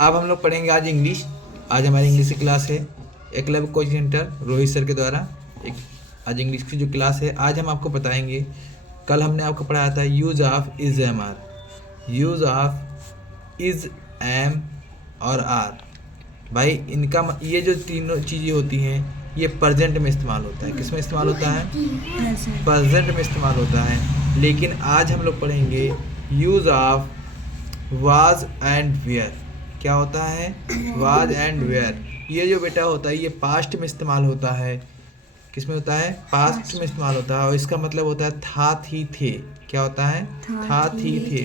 अब हम लोग पढ़ेंगे आज इंग्लिश। आज हमारी इंग्लिश की क्लास है Eklavya coaching centre Rohit sir के द्वारा। एक आज इंग्लिश की जो क्लास है, आज हम आपको बताएंगे। कल हमने आपको पढ़ाया था use of is am are, use of is am और आर। भाई इनका ये जो तीनों चीज़ें होती हैं ये प्रेजेंट में इस्तेमाल होता है। किस में इस्तेमाल होता है? प्रेजेंट में इस्तेमाल होता है। लेकिन आज हम लोग पढ़ेंगे use of was and were. क्या होता है? Was and were. ये जो बेटा होता है ये पास्ट में इस्तेमाल होता है। किस में होता है? पास्ट में इस्तेमाल होता है। और इसका मतलब होता है था थी थे। क्या होता है? था थी थे।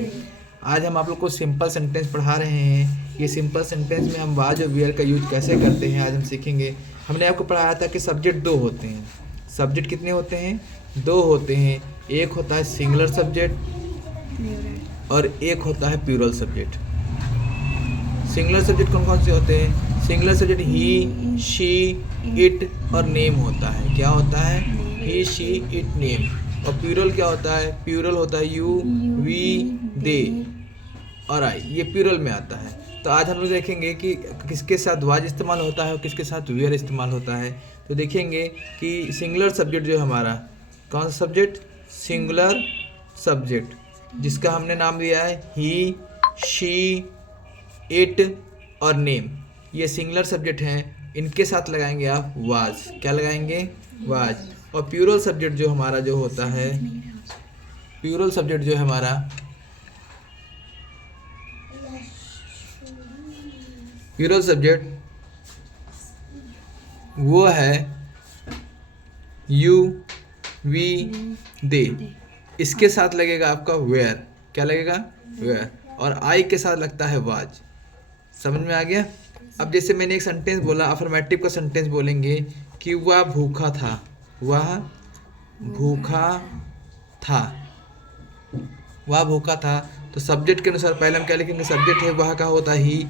आज हम आप लोग को सिंपल सेंटेंस पढ़ा रहे हैं। ये सिंपल सेंटेंस में हम वाज और वेयर का यूज कैसे करते हैं आज हम सीखेंगे। हमने आपको पढ़ाया था कि सब्जेक्ट दो होते हैं। सब्जेक्ट कितने होते हैं? दो होते हैं। एक होता है सिंगुलर सब्जेक्ट और एक होता है प्लूरल सब्जेक्ट। सिंगुलर सब्जेक्ट कौन कौन से होते हैं? Singular subject he, she, it और नेम होता है। क्या होता है? ही, शी, इट, नेम। और प्लूरल क्या होता है? प्लूरल होता है यू, वी, दे और आई। ये प्लूरल में आता है। तो आज हम लोग देखेंगे कि किसके साथ वाज इस्तेमाल होता है और किसके साथ वेयर इस्तेमाल होता है। तो देखेंगे कि सिंगुलर सब्जेक्ट जो हमारा, कौन सा सब्जेक्ट? सिंगुलर सब्जेक्ट, जिसका हमने नाम दिया है ही, शी, इट और नेम। ये सिंगुलर सब्जेक्ट हैं। इनके साथ लगाएंगे आप वाज। क्या लगाएंगे? वाज। और प्लूरल सब्जेक्ट जो हमारा जो होता है, प्लूरल सब्जेक्ट जो है हमारा, प्लूरल सब्जेक्ट वो है यू, वी, दे। इसके साथ लगेगा आपका वेयर। क्या लगेगा? वेयर। और आई के साथ लगता है वाज। समझ में आ गया? अब जैसे मैंने एक सेंटेंस बोला, अफर्मेटिव का सेंटेंस बोलेंगे कि वह भूखा था। वह भूखा था। वह भूखा था। तो सब्जेक्ट के अनुसार पहले हम क्या लिखेंगे? सब्जेक्ट है वह का होता है ही।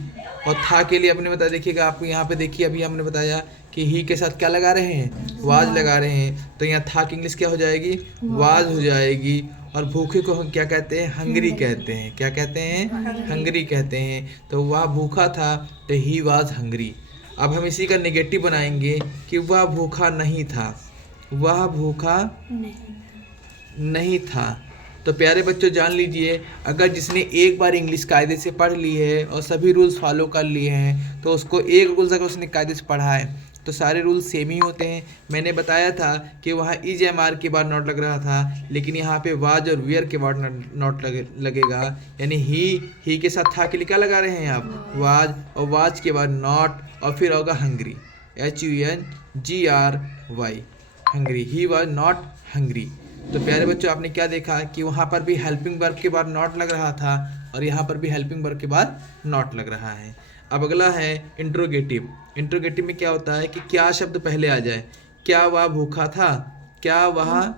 और था के लिए अपने बता देखिएगा, आपको यहाँ पे देखिए अभी हमने बताया कि ही के साथ क्या लगा रहे हैं? वाज लगा रहे हैं। तो यहाँ था की इंग्लिश क्या हो जाएगी? वाज हो जाएगी। और भूखे को हम क्या कहते हैं? हंगरी कहते हैं। क्या कहते हैं? हंगरी कहते हैं। तो वह भूखा था तो ही वाज हंगरी। अब हम इसी का नेगेटिव बनाएंगे कि वह भूखा नहीं था। वह भूखा नहीं था। तो प्यारे बच्चों जान लीजिए, अगर जिसने एक बार इंग्लिश कायदे से पढ़ ली है और सभी रूल्स फॉलो कर लिए हैं तो उसको एक रूल्स अगर उसने कायदे से पढ़ा है तो सारे रूल्स सेम ही होते हैं। मैंने बताया था कि वहाँ इज एम आर के बाद नॉट लग रहा था, लेकिन यहाँ पे वाज और वियर के बाद नॉट लगेगा। यानी ही के साथ था के लिए क्या लगा रहे हैं आप? वाज। और वाज के बाद नॉट और फिर होगा Hungary, HUNGRY, Hungary. He was not Hungary. तो प्यारे बच्चों आपने क्या देखा कि वहाँ पर भी हेल्पिंग वर्ब के बाद नॉट लग रहा था और यहाँ पर भी हेल्पिंग वर्ब के बाद नॉट लग रहा है। अब अगला है इंट्रोगेटिव। इंट्रोगेटिव में क्या होता है कि क्या शब्द पहले आ जाए? क्या वह भूखा था? क्या वह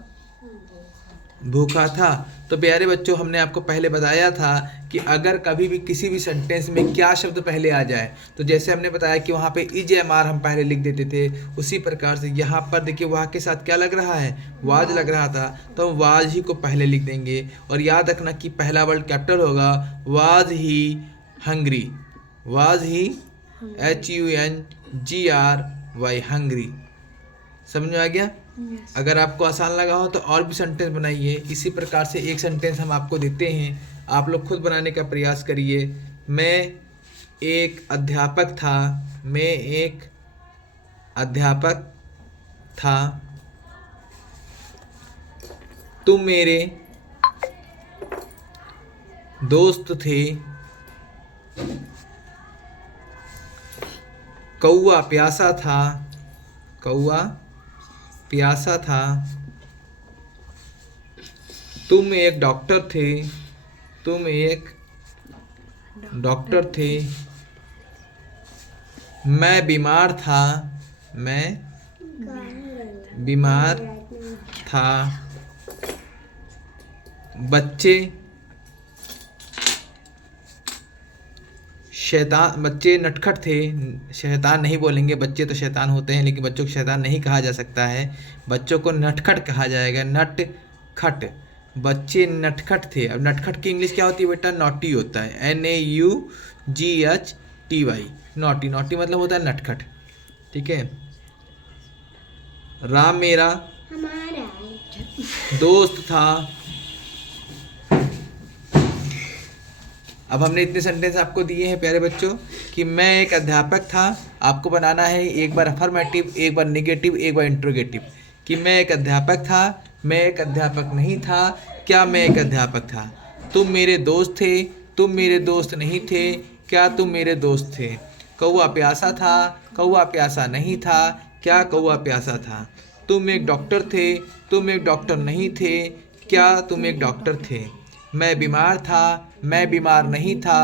भूखा था? तो प्यारे बच्चों हमने आपको पहले बताया था कि अगर कभी भी किसी भी सेंटेंस में क्या शब्द पहले आ जाए, तो जैसे हमने बताया कि वहाँ पे इज एम आर हम पहले लिख देते थे, उसी प्रकार से यहाँ पर देखिए वहाँ के साथ क्या लग रहा है? वाज लग रहा था, तो हम वाज ही को पहले लिख देंगे। और याद रखना कि पहला वर्ड कैपिटल होगा। Was he hungry. Was he HUNGRY, hungry. समझ में आ गया? अगर आपको आसान लगा हो तो और भी सेंटेंस बनाइए। इसी प्रकार से एक सेंटेंस हम आपको देते हैं, आप लोग खुद बनाने का प्रयास करिए। मैं एक अध्यापक था। मैं एक अध्यापक था। तुम मेरे दोस्त थे। कौआ प्यासा था। कौआ प्यासा था। तुम एक डॉक्टर थे। तुम एक डॉक्टर थे। मैं बीमार था। मैं बीमार था। बच्चे नटखट थे। शैतान नहीं बोलेंगे, बच्चे तो शैतान होते हैं लेकिन बच्चों को शैतान नहीं कहा जा सकता है। बच्चों को नटखट कहा जाएगा, नटखट। बच्चे नटखट थे। अब नटखट की इंग्लिश क्या होती है बेटा? नॉटी होता है, NAUGH T Y, naughty, naughty मतलब होता है नटखट, ठीक है। राम मेरा हमारा दोस्त था। अब हमने इतने सेंटेंस आपको दिए हैं प्यारे बच्चों कि मैं एक अध्यापक था। आपको बनाना है एक बार अफर्मेटिव, एक बार निगेटिव, एक बार इंट्रोगेटिव। कि मैं एक अध्यापक था, मैं एक अध्यापक नहीं था, क्या मैं एक अध्यापक था। तुम मेरे दोस्त थे, तुम मेरे दोस्त नहीं थे, क्या तुम मेरे दोस्त थे। कौआ प्यासा था, कौआ प्यासा नहीं था, क्या कौआ प्यासा था। तुम एक डॉक्टर थे, तुम एक डॉक्टर नहीं थे, क्या तुम एक डॉक्टर थे। मैं बीमार था, मैं बीमार नहीं था,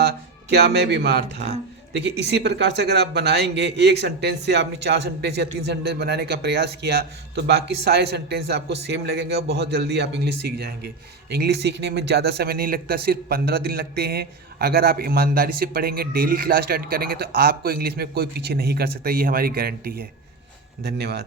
क्या मैं बीमार था। देखिए इसी प्रकार से अगर आप बनाएंगे, एक सेंटेंस से आपने 4 सेंटेंस या 3 सेंटेंस बनाने का प्रयास किया तो बाकी सारे सेंटेंस आपको सेम लगेंगे और बहुत जल्दी आप इंग्लिश सीख जाएंगे। इंग्लिश सीखने में ज़्यादा समय नहीं लगता, सिर्फ 15 दिन लगते हैं। अगर आप ईमानदारी से पढ़ेंगे, डेली क्लास अटेंड करेंगे तो आपको इंग्लिश में कोई पीछे नहीं कर सकता, ये हमारी गारंटी है। धन्यवाद।